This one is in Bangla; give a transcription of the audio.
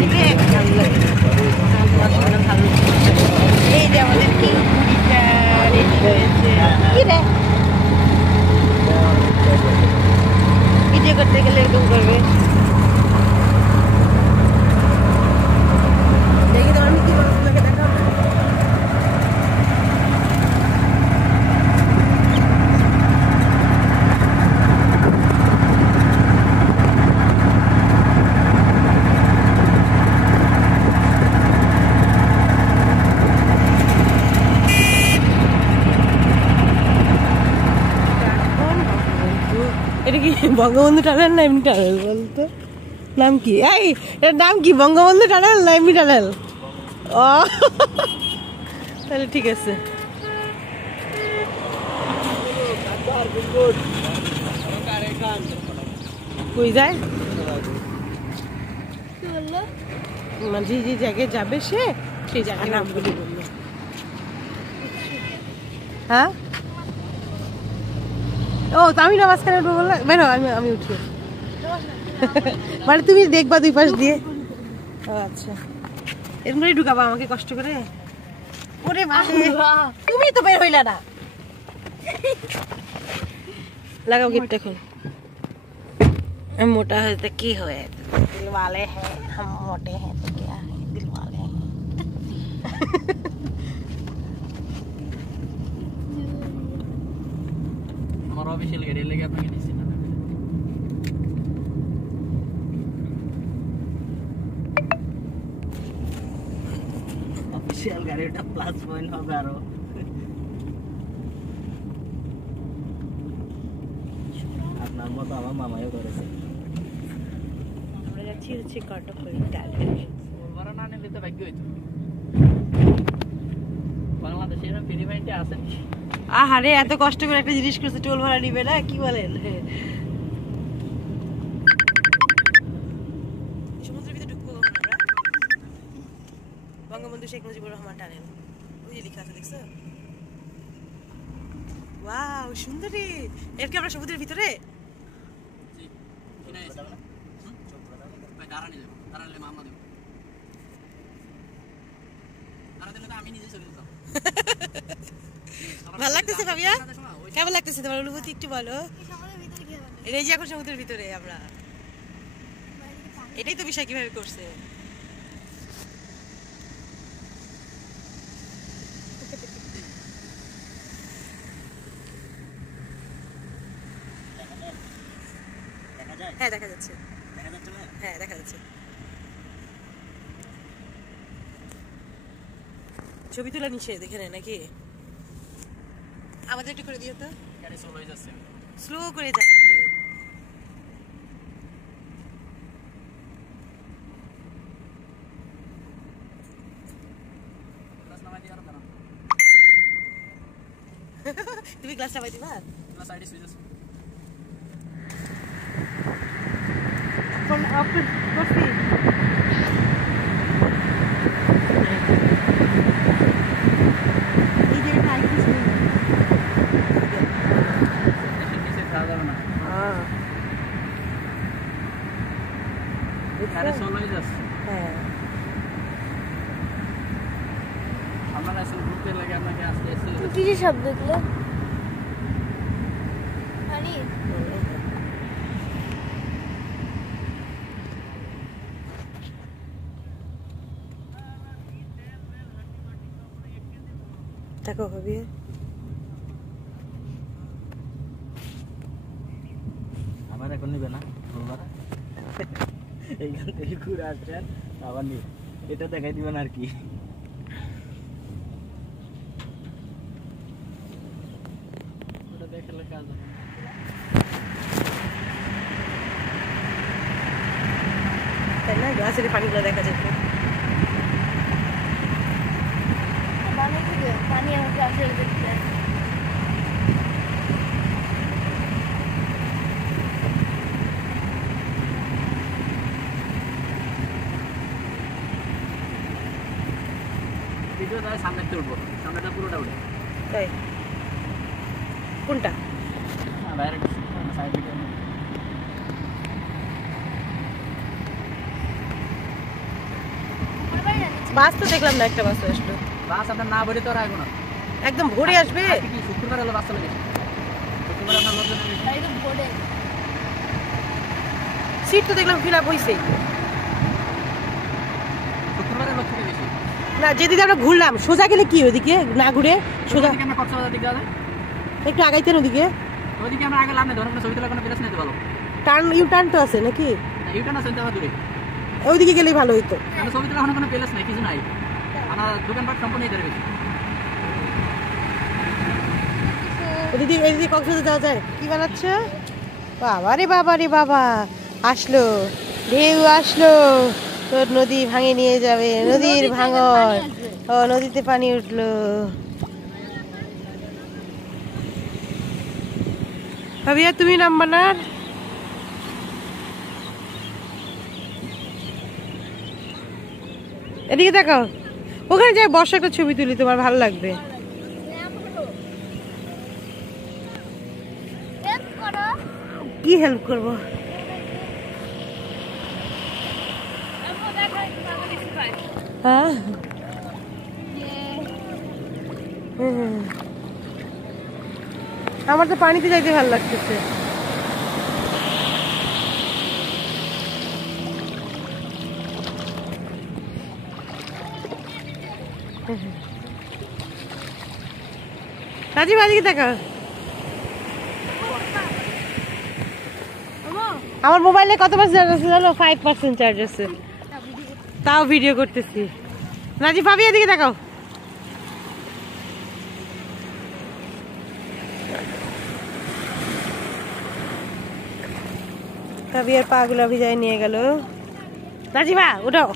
দিলে ভালো লাগে, ভালো। এই যে আমাদের কি রেডি হয়েছে, কি রে ভিডিও করতে গেলে এরকম করবে। দেখি তো আমি কি মাছগুলোকে দেখাবো। এটা কি বঙ্গবন্ধু টানেল না এমনি টানেল বলতো? নাম কি? এই এটার নাম কি? বঙ্গবন্ধু টানেল না এমনি টানেল? ও তাহলে ঠিক আছে। কই যায়? মানে যে জায়গায় যাবে সে সেই জায়গার নামগুলি বললো। হ্যাঁ ও তো আমি না মাঝখানে উঠবো বললাম, বেরো আমি উঠি। মানে তুমি দেখবা দুই পাশ দিয়ে। আচ্ছা এরকম করে ঢুকাবা আমাকে কষ্ট করে? ওরে তুমি তো বের হইলা না। লাগাও গেটটা খুল। मोटा है तो की हुए, दिल वाले हैं हम, मोटे हैं तो क्या है, दिल वाले हैं। हमारा ऑफिशियल गाड़ी लेके अपने किसी ना ऑफिशियल गाड़ी टा प्लस पॉइंट হবে আরো। আপনার মতো আমার মামাও করেছে। হচ্ছে কটকরি ডাল বড় না নিলে তো ভাগ্য হইতো। বাংলাদেশে এরকম পেরিমেন্টে আছে। আহারে এত কষ্ট করে একটা জিনিস করছে, টোল ভাড়া নিবে না? কি বলেন? সমুদ্রের ভিতরে ঢুকবো কখন আমরা? বঙ্গবন্ধু শেখ মুজিবুর রহমান টানেল, ওই যে লেখা আছে দেখছো? ওয়াও সুন্দর রে। এর কি আমরা সমুদ্রের ভিতরে? ভালো লাগতেছে ভাবিয়া? কেমন লাগতেছে তোমার অনুভূতি একটু বলো। এটাই যে এখন সমুদ্রের ভিতরে আমরা, এটাই তো বিষয় কিভাবে করছে। হ্যাঁ দেখা যাচ্ছে, হ্যাঁ দেখা যাচ্ছে। ছবি তোলা নিষেধ এখানে নাকি? আমাদের একটু করে দিও তো। গাড়ি স্লো হয়ে যাচ্ছে, স্লো করে যান একটু। গ্লাস নামাই দিও আর দাঁড়াও। তুমি গ্লাস নামাই দিবা? গ্লাস সাইডে সুইচ আছে। কোন আপনি কফি এই যে টাইপ দিছি কিসে খাওয়া যাবে না। হ্যাঁ গাড়ি স্লো হয়ে যাচ্ছে। হ্যাঁ আমরা আসলে ঘুরতে লাগে আপনাকে আস্তে আস্তে কি যে শব্দ এগুলো? পানি দেখো ভাবি আমার এখন নিবে না বলবার এইখান থেকে ঘুরে আসছেন আবার নিবে, এটা দেখাই দিবেন আর কি। ওটা দেখালে কাজ হবে তাই না? গ্লাসের পানিগুলো দেখা যাচ্ছে। পানি আমাকে আসলে দেখতে ভিডিও তাহলে সামনেতে উঠবো, সামনেটা পুরোটা উঠে। তাই কোনটা? ডাইরেক্ট সাইড ভিডিও বাস তো দেখলাম না, একটা বাস আসলো। বাস আপনার না ভরে তো আর আসবো না। একদম ভোরে আসবে। আজকে কি শুক্রবার হলো বাস চলে গেছে? শুক্রবার আপনার লোকজন বেশি। একদম ভোরে। সিট তো দেখলাম ফিল আপ হয়েছেই। শুক্রবারের লোক থেকে বেশি। না, যেদিকে আমরা ঘুরলাম সোজা গেলে কি ওইদিকে না ঘুরে সোজা ওদিকে আমরা কক্সবাজার দিকে যাওয়া যায়। একটু আগাইতেন ওদিকে। ওদিকে আমরা আগে লাভ নেই, ধরুন ছবি তোলার কোনো প্লেস নেই তো ভালো। ইউ টার্ন তো আছে নাকি? ইউটার্ন আছে আবার দূরে। ওইদিকে গেলেই ভালো হইতো। মানে ছবি তোলার কোনো প্লেস নেই, কিছু নাই। আমার দোকানপাট সম্পূর্ণ এদের বেশি। এইদিকে কক্সবাজার যাওয়া যায়। কি বানাচ্ছে বাবা রে বাবা রে বাবা, আসলো ঢেউ আসলো, তোর নদী ভাঙে নিয়ে যাবে, নদীর ভাঙর। ও নদীতে পানি উঠলো। ভাবিয়া তুমি নামবা না? এদিকে দেখাও, ওখানে যাই বসে একটা ছবি তুলি, তোমার ভালো লাগবে। কি হেল্প করবো? হ্যাঁ আমার তো পানিতে যাইতে ভালো লাগতেছে। রাজীব আজকে দেখা, আমার মোবাইলে কত পার্সেন্ট আছে জানো? 5% চার্জ আছে, তাও ভিডিও করতেছি। রাজীব ভাবি এদিকে দেখাও। কাবিয়ার পা গুলা ভিজায় নিয়ে গেল। রাজীবা উঠাও।